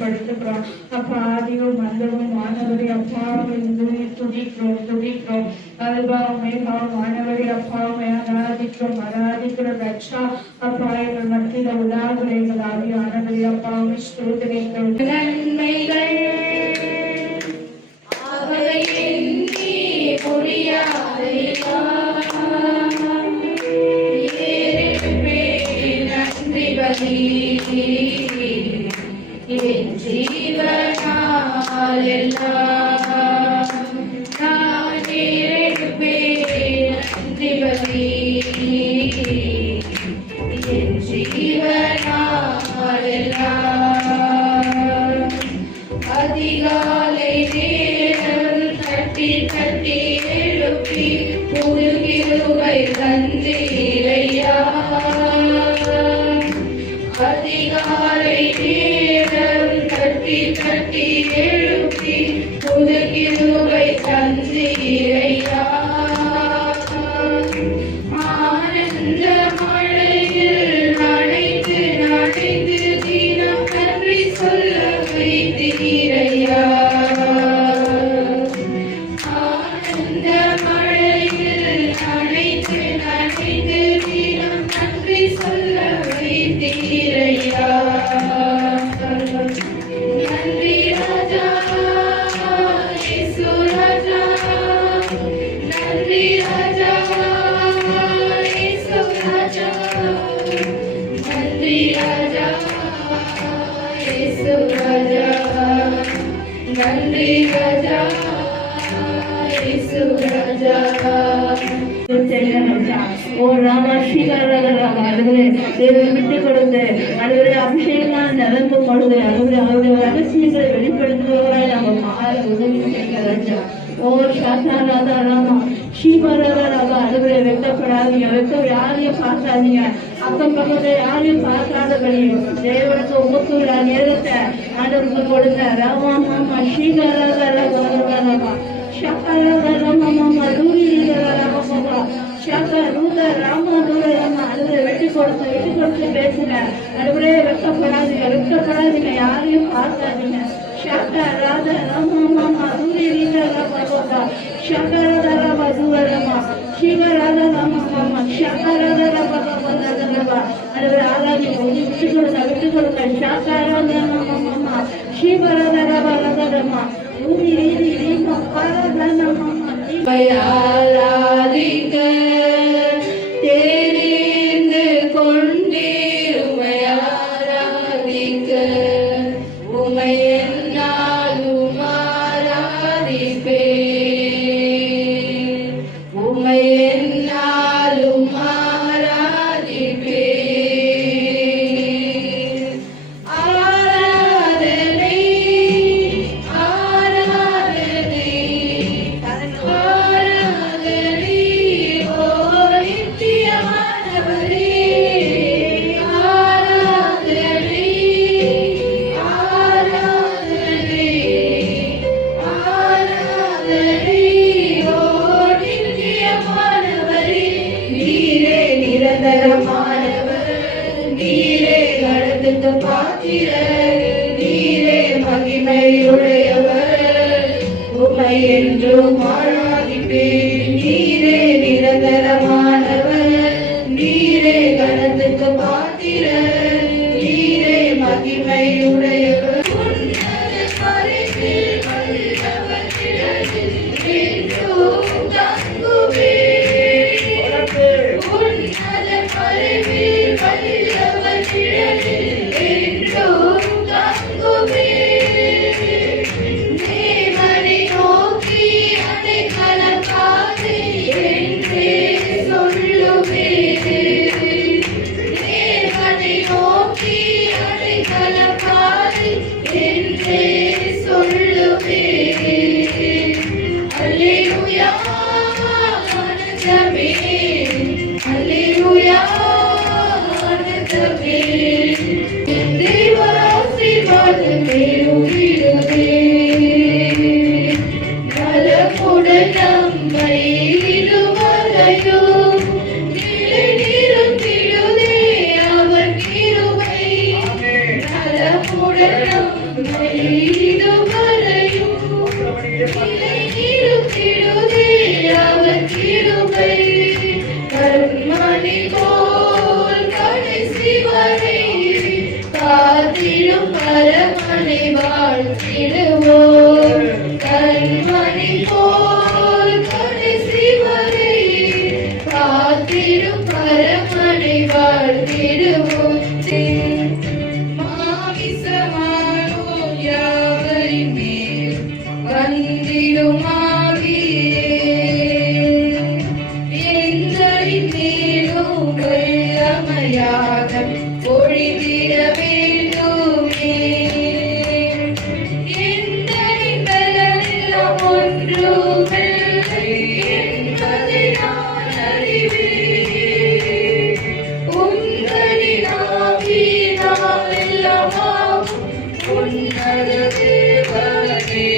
படுத்துக்கிறோம். அப்பா ஆதியும் மந்தமும் மாணவரி அப்பாவை துதிக்கிறோம். அல்பாவும் மேகாவும் மாணவரி அப்பாவை ஆராதிக்கிற ரட்சா அப்பா எங்கள் மத்தியில உலாகுலை எங்கள் ஆவியானவரி அப்பாவை ஸ்தோத்திரிக்கிறோம். நன்மைகள் அவை எண்ணி முடியாதையா நன்றி பலி என் ஜீவனால் எல்லாம் நான் எடுப்பேன் நன்றி பலி என் ஜீவனால் எல்லாம் அதிகாலை நேரம் தட்டி தட்டி எழுப்பி புது கிருபை தந்தீரையா அதிகாலை நேரம் தட்டி தட்டி எழுப்பி புது கிருபை தந்தீரையா ஆனந்த மழையில் நனைந்து நனைந்து தினம் நன்றி சொல்ல வைத்தீரையா ஆனந்த மழையில் நனைந்து நனைந்து தினம் நன்றி சொல்ல வைத்தீரையா நன்றி ராஜா இயேசு ராஜா நன்றி ராஜா இயேசு ராஜா நன்றி ராஜா இயேசு ராஜா நன்றி ராஜா இயேசு ராஜா விட்டு கொடுத்து அதுவரை அபிஷேகமான நிரம்பு கொடுத்து அவருடைய ரகசியங்களை வெளிப்படுத்துபவராய் நம்ம மாற உதவி செய்ய ராஜா ஓ சாத்தாராதா ராமா ஸ்ரீபராதா அதுவரை வெட்டப்படாதீங்க யாரையும் பார்க்காதீங்க அக்கம் பக்கத்தை யாரையும் பார்க்காதபடி தேவனுக்கு உமக்கு நேரத்தை ஆண்டவருக்கு கொடுங்க ராமா மாமா ஸ்ரீகராதா ராமா ஷாக்காராதா ராமா மாமா தூரி ராமா ஷாக்கா ரூத ராமா தூர ராமா அதுவரை வெட்டி கொடுத்து பேசுங்க அதுவரே வெட்டப்படாதீங்க யாரையும் பார்க்காதீங்க ஷாக்கா ராதா ராமா மாமா தூரி ராமா ஷாக்கா ராதா ராமா தூர ராமா ஷீகா ராதா ராமா மாமா ஷாக்கா ராதா ராமா ராமா அதுவரை ஆராதிங்க விட்டு கொடுங்க ஷாக்கா ராதா ராமா மாமா ஷீகா ராதா ராமா ராமா தூரி ரீமா ராதா மாமா ஆராதிக்க தெரிந்து கொண்டீர் உமை ஆராதிக்க உமை என்னாலும் ஆராதிப்பேன் உமை என்னாலும் ஆராதிப்பேன் ஆராதனை ஆராதனை ஆராதனை ஓ நித்தியமானவரே ஆராதனை ஆராதனை ஆராதனை ஓ நித்தியமானவரே நீரே நிரந்தரமானவர் நீரே நடந்துட்டு பாத்திரர் நீரே மகிமையுடையவர் உமை என்றும் ஆராதிப்பேன் நீரே நிரந்தரமானவர் நீரே கணத்துக்கு பாத்திரர் நீரே மகிமையுடையவர் உன்னத பரிசில் வல்லவர் திரளில் என்றும் தங்குவேன் உன்னத பரிசில் வல்லவர் திரளில் என்றும் தங்குவேன் இதுவரையும் நிலைநிறுத்திடுதே அவர் கிருபை. கண்மணி போல் கடைசி வரை காத்திடும் பரமனை வாழ்த்திடுவோம். கண்மணி போல் கடைசி வரை காத்திடும் பரமனை வாழ்த்திடுவோம். மாமிசமானோர் யாவரின் மேல் வந்திடும் ஆவியே, எங்களின் மேலும் வெள்ளமையாக பொழிந்திட வேண்டுமே. எங்களின் பலனெல்லாம் ஒன்றுமில்லை என்பதை நான் அறிவேன். உங்களின் ஆவியினால் எல்லாமாகும் உன்னத தேவனே.